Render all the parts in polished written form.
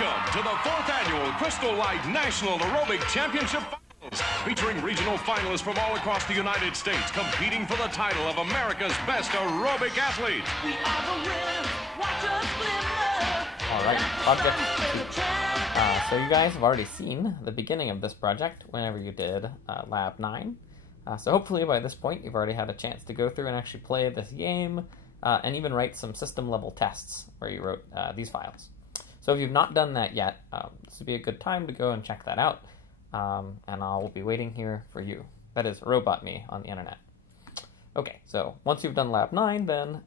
Welcome to the 4th Annual Crystal Light National Aerobic Championship Finals, featuring regional finalists from all across the United States competing for the title of America's Best Aerobic Athlete. We are the winners. Watch us glimmer. All right, project 2. So you guys have already seen the beginning of this project whenever you did Lab 9. So hopefully by this point you've already had a chance to go through and actually play this game and even write some system level tests where you wrote these files. So if you've not done that yet, this would be a good time to go and check that out. And I'll be waiting here for you. That is Robot Me on the internet. Okay, so once you've done Lab 9, then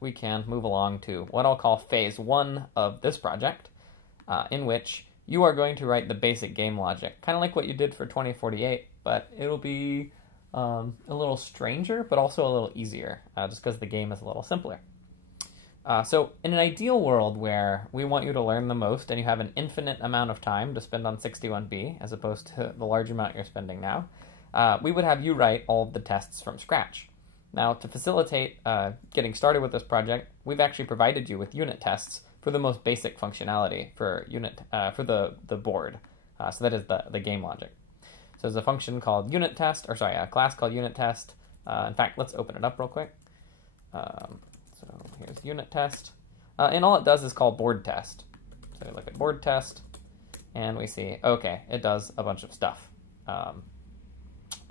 we can move along to what I'll call Phase 1 of this project, in which you are going to write the basic game logic, kind of like what you did for 2048, but it'll be a little stranger, but also a little easier, just because the game is a little simpler. So in an ideal world where we want you to learn the most and you have an infinite amount of time to spend on 61B, as opposed to the large amount you're spending now, we would have you write all of the tests from scratch. Now, to facilitate getting started with this project, we've actually provided you with unit tests for the most basic functionality for the board. So that is the game logic. So there's a function called unit test, or sorry, a class called unit test. In fact, let's open it up real quick. So here's unit test. And all it does is call board test. So we look at board test, and we see, okay, it does a bunch of stuff.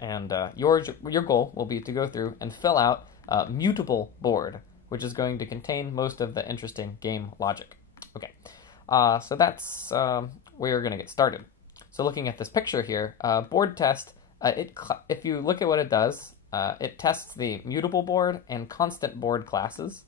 Your goal will be to go through and fill out a mutable board, which is going to contain most of the interesting game logic. Okay, so that's where you're going to get started. So looking at this picture here, board test, if you look at what it does, it tests the mutable board and constant board classes.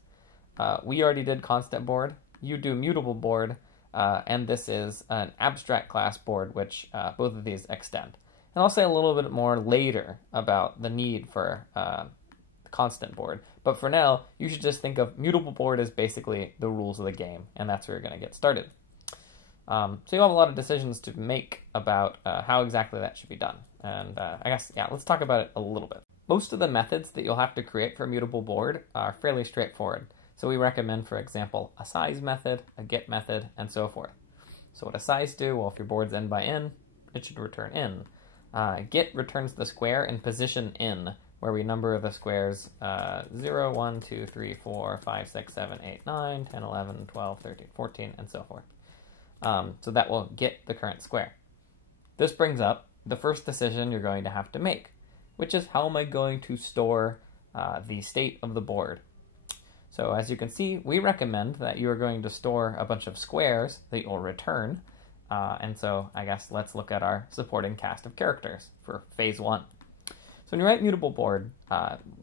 We already did constant board, you do mutable board, and this is an abstract class board, which both of these extend. And I'll say a little bit more later about the need for the constant board. But for now, you should just think of mutable board as basically the rules of the game, and that's where you're going to get started. So you have a lot of decisions to make about how exactly that should be done. And I guess, yeah, let's talk about it a little bit. Most of the methods that you'll have to create for a mutable board are fairly straightforward. So we recommend, for example, a size method, a get method, and so forth. So what does size do? Well, if your board's in by in, it should return in. Get returns the square in position in, where we number the squares 0, 1, 2, 3, 4, 5, 6, 7, 8, 9, 10, 11, 12, 13, 14, and so forth. So that will get the current square. This brings up the first decision you're going to have to make, which is how am I going to store the state of the board? So as you can see, we recommend that you are going to store a bunch of squares that you'll return. And so I guess let's look at our supporting cast of characters for phase 1. So when you write mutable board,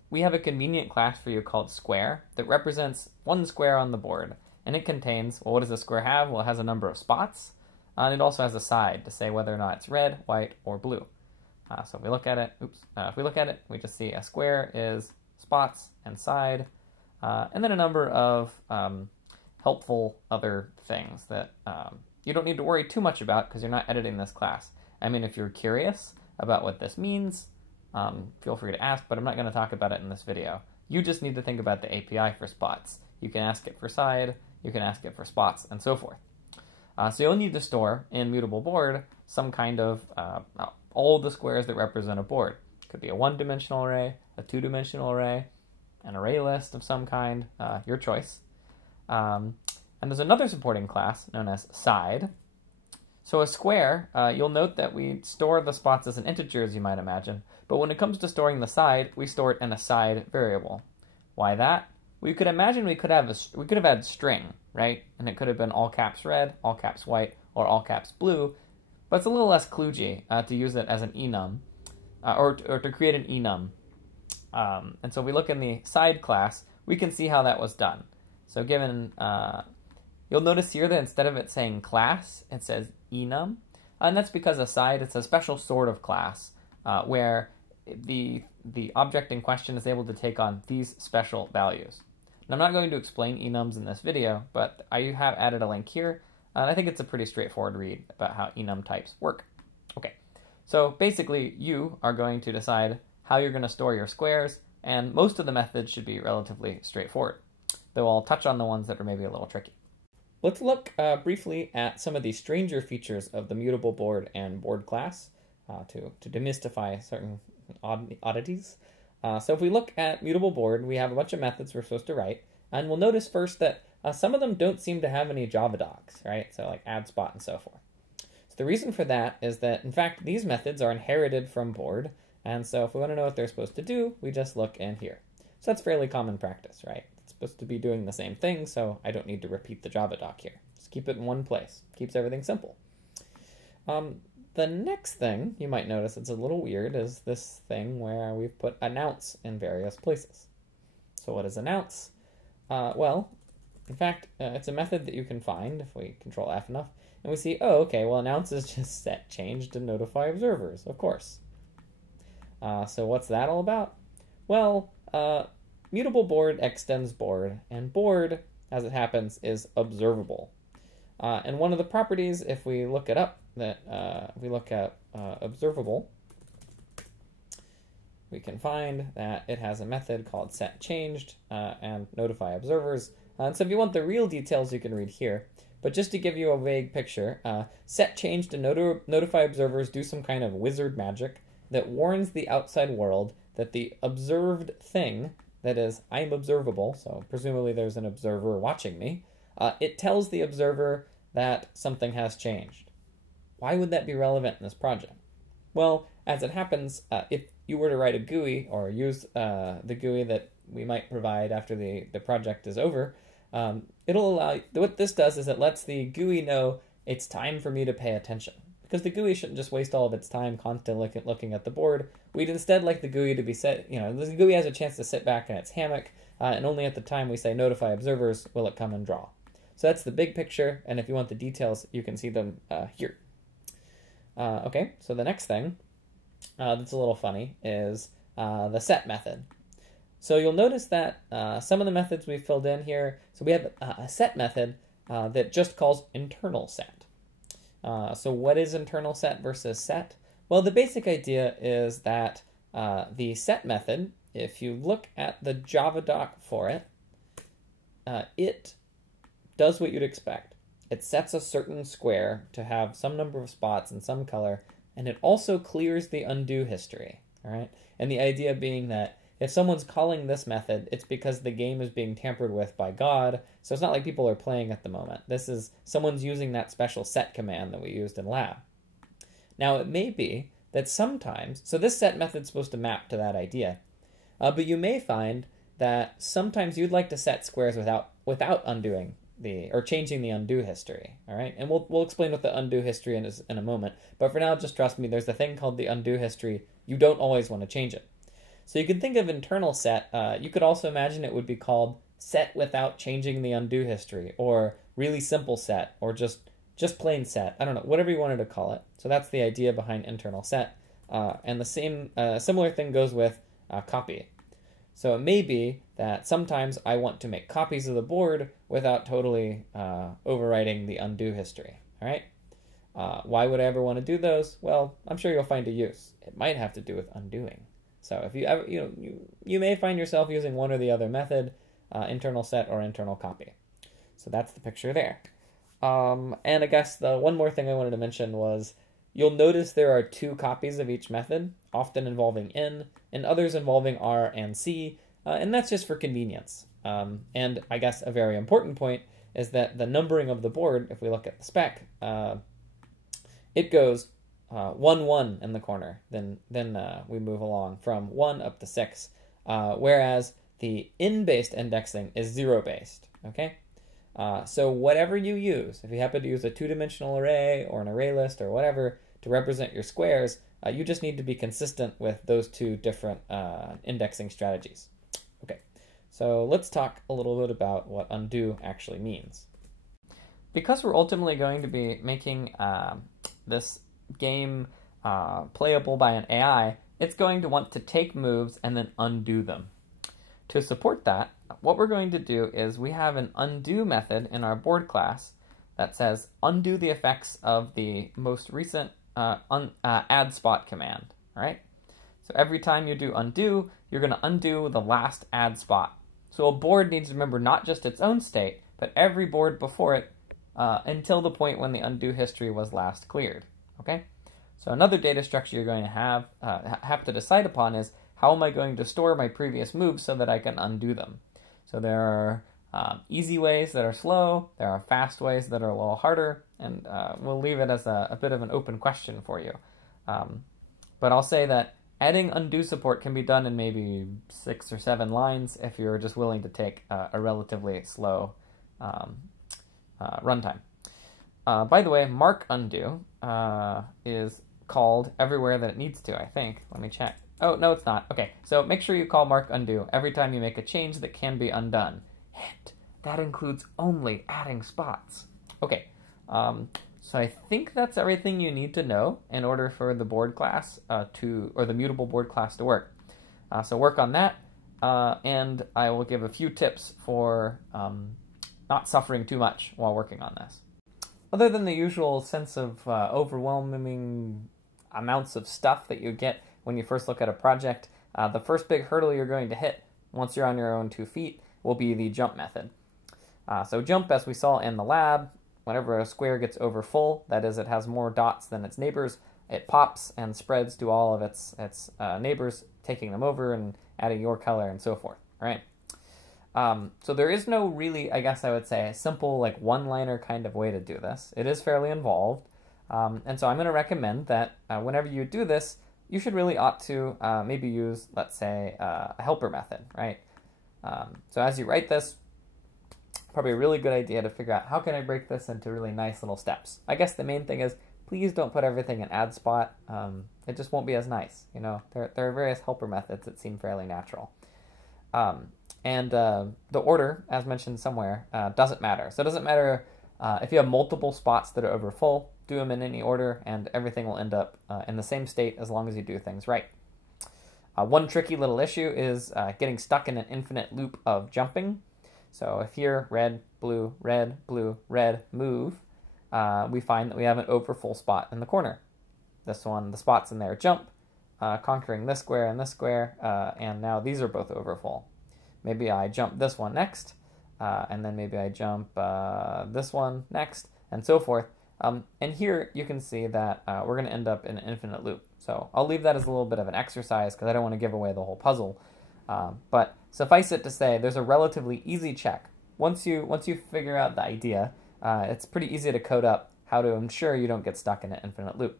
we have a convenient class for you called square that represents one square on the board. And it contains, well, what does a square have? Well, it has a number of spots. And it also has a side to say whether or not it's red, white, or blue. So if we look at it, we just see a square is spots and side, and then a number of helpful other things that you don't need to worry too much about because you're not editing this class. I mean, if you're curious about what this means, feel free to ask, but I'm not going to talk about it in this video. You just need to think about the API for spots. You can ask it for side, you can ask it for spots, and so forth. So you'll need to store in mutable board some kind of all the squares that represent a board. It could be a one-dimensional array, a two-dimensional array, an array list of some kind, your choice. And there's another supporting class known as side. So a square, you'll note that we store the spots as an integer, as you might imagine, but when it comes to storing the side, we store it in a side variable. Why that? We could imagine we could have had string, right? And it could have been all caps red, all caps white, or all caps blue, but it's a little less kludgy to use it as an enum, or to create an enum. And so if we look in the side class, we can see how that was done. So given, you'll notice here that instead of it saying class, it says enum, and that's because aside, it's a special sort of class where the object in question is able to take on these special values. And I'm not going to explain enums in this video, but I have added a link here, and I think it's a pretty straightforward read about how enum types work. Okay, so basically you are going to decide how you're going to store your squares, and most of the methods should be relatively straightforward, though I'll touch on the ones that are maybe a little tricky. let's look briefly at some of the stranger features of the mutable board and board class to demystify certain oddities. So if we look at mutable board, we have a bunch of methods we're supposed to write, and we'll notice first that some of them don't seem to have any Java docs, right? So like add spot and so forth. So the reason for that is that, in fact, these methods are inherited from board, and so if we want to know what they're supposed to do, we just look in here. So that's fairly common practice, right? It's supposed to be doing the same thing, so I don't need to repeat the Java doc here. Just keep it in one place. Keeps everything simple. The next thing you might notice that's a little weird is this thing where we've put announce in various places. So what is announce? Well, in fact, it's a method that you can find if we control F enough, and we see, oh, okay, well, announce is just set change to notify observers, of course. So what's that all about? Well, mutable board extends board, and board, as it happens, is observable. And one of the properties, if we look it up, that if we look at observable, we can find that it has a method called setChanged and notify observers. And so if you want the real details, you can read here. But just to give you a vague picture, setChanged and notify observers do some kind of wizard magic that warns the outside world that the observed thing, that is, I'm observable, so presumably there's an observer watching me, it tells the observer that something has changed. Why would that be relevant in this project? Well, as it happens, if you were to write a GUI or use the GUI that we might provide after the project is over, it'll allow, what this does is it lets the GUI know it's time for me to pay attention. Because the GUI shouldn't just waste all of its time constantly looking at the board. We'd instead like the GUI to be set, the GUI has a chance to sit back in its hammock, and only at the time we say notify observers will it come and draw. So that's the big picture, and if you want the details, you can see them here. Okay, so the next thing that's a little funny is the set method. So you'll notice that some of the methods we've filled in here, so we have a set method that just calls internal set. So what is internal set versus set? Well, the basic idea is that the set method, if you look at the Java doc for it, it does what you'd expect. It sets a certain square to have some number of spots and some color, and it also clears the undo history, all right? And the idea being that if someone's calling this method, it's because the game is being tampered with by God, so it's not like people are playing at the moment. This is someone's using that special set command that we used in lab. Now, it may be that sometimes, so this set method's supposed to map to that idea, but you may find that sometimes you'd like to set squares without undoing or changing the undo history, all right? And we'll explain what the undo history is in a moment, but for now, just trust me, there's a thing called the undo history. You don't always want to change it. So you can think of internal set, you could also imagine it would be called set without changing the undo history, or really simple set, or just plain set, I don't know, whatever you wanted to call it. So that's the idea behind internal set. And the same similar thing goes with copy. So it may be that sometimes I want to make copies of the board without totally overwriting the undo history, all right? Why would I ever want to do those? Well, I'm sure you'll find a use. It might have to do with undoing. So if you ever, you may find yourself using one or the other method, internal set or internal copy. So that's the picture there. And I guess the one more thing I wanted to mention was you'll notice there are two copies of each method, often involving n, and others involving r and c, and that's just for convenience. And I guess a very important point is that the numbering of the board, if we look at the spec, it goes 1, 1 in the corner. Then we move along from 1 up to 6, whereas the in-based indexing is 0-based, okay? So whatever you use, if you happen to use a two-dimensional array or an array list or whatever to represent your squares, you just need to be consistent with those two different indexing strategies. Okay, so let's talk a little bit about what undo actually means. Because we're ultimately going to be making this game playable by an AI, it's going to want to take moves and then undo them. To support that, what we're going to do is we have an undo method in our board class that says undo the effects of the most recent add spot command, all right? So every time you do undo, you're going to undo the last add spot. So a board needs to remember not just its own state, but every board before it until the point when the undo history was last cleared. Okay? So another data structure you're going to have to decide upon is, how am I going to store my previous moves so that I can undo them? So there are easy ways that are slow, there are fast ways that are a little harder, and we'll leave it as a bit of an open question for you. But I'll say that adding undo support can be done in maybe 6 or 7 lines if you're just willing to take a relatively slow runtime. By the way, mark undo is called everywhere that it needs to, I think. Let me check. Oh, no, it's not. Okay, so make sure you call mark undo every time you make a change that can be undone. Hint, that includes only adding spots. Okay, so I think that's everything you need to know in order for the board class or the mutable board class to work. So work on that, and I will give a few tips for not suffering too much while working on this. Other than the usual sense of overwhelming amounts of stuff that you get when you first look at a project, the first big hurdle you're going to hit once you're on your own 2 feet will be the jump method. So jump, as we saw in the lab, whenever a square gets over full, that is, it has more dots than its neighbors, it pops and spreads to all of its neighbors, taking them over and adding your color and so forth, right? So there is no really, I guess I would say, simple, like, one-liner kind of way to do this. It is fairly involved. And so I'm going to recommend that whenever you do this, you should really ought to maybe use, let's say, a helper method, right? So as you write this, probably a really good idea to figure out, how can I break this into really nice little steps? I guess the main thing is, please don't put everything in add spot. It just won't be as nice, you know? There are various helper methods that seem fairly natural. And the order, as mentioned somewhere, doesn't matter. So it doesn't matter if you have multiple spots that are over full, do them in any order, and everything will end up in the same state as long as you do things right. One tricky little issue is getting stuck in an infinite loop of jumping. So if here, red, blue, move, we find that we have an overfull spot in the corner. This one, the spots in there jump, conquering this square and this square, and now these are both overfull. Maybe I jump this one next, and then maybe I jump this one next, and so forth. And here you can see that we're going to end up in an infinite loop. So I'll leave that as a little bit of an exercise because I don't want to give away the whole puzzle. But suffice it to say, there's a relatively easy check. Once you figure out the idea, it's pretty easy to code up how to ensure you don't get stuck in an infinite loop.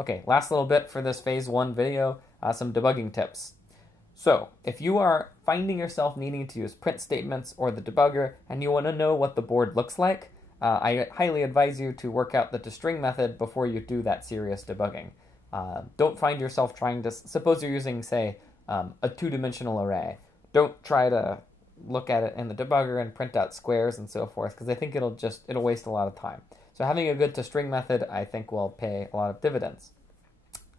Okay, last little bit for this phase 1 video, some debugging tips. So, if you are finding yourself needing to use print statements or the debugger and you want to know what the board looks like, I highly advise you to work out the toString method before you do that serious debugging. Don't find yourself trying to, suppose you're using, say, a 2-dimensional array. Don't try to look at it in the debugger and print out squares and so forth, because I think it'll waste a lot of time. So having a good toString method, I think, will pay a lot of dividends.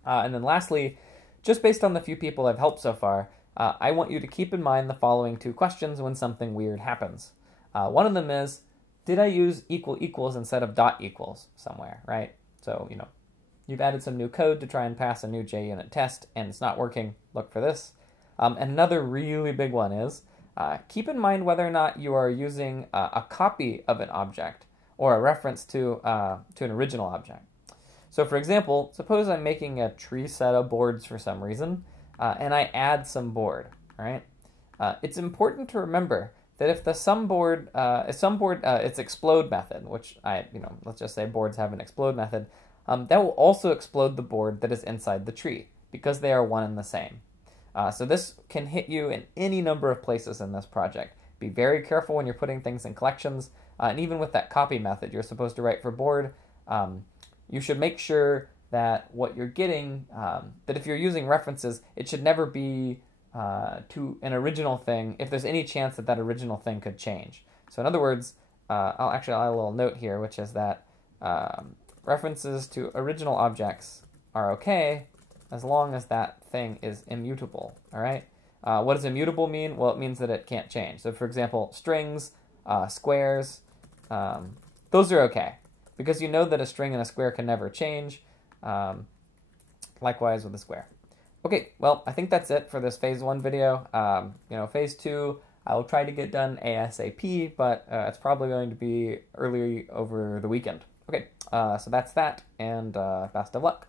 And then lastly, just based on the few people I've helped so far, I want you to keep in mind the following 2 questions when something weird happens. One of them is, did I use equal equals instead of dot equals somewhere, right? So, you know, you've added some new code to try and pass a new JUnit test, and it's not working. Look for this. And another really big one is, keep in mind whether or not you are using a copy of an object or a reference to an original object. So for example, suppose I'm making a tree set of boards for some reason, and I add some board, right? It's important to remember that if the its explode method, which let's just say boards have an explode method, that will also explode the board that is inside the tree, because they are one and the same. So this can hit you in any number of places in this project. Be very careful when you're putting things in collections, and even with that copy method you're supposed to write for board, you should make sure that what you're getting, that if you're using references, it should never be to an original thing if there's any chance that that original thing could change. So in other words, I'll add a little note here, which is that references to original objects are okay as long as that thing is immutable, all right? What does immutable mean? Well, it means that it can't change. So for example, strings, squares, those are okay, because you know that a string and a square can never change. Likewise with a square. Okay, well, I think that's it for this phase 1 video. Phase 2, I will try to get done ASAP, but it's probably going to be early over the weekend. Okay, so that's that, and best of luck.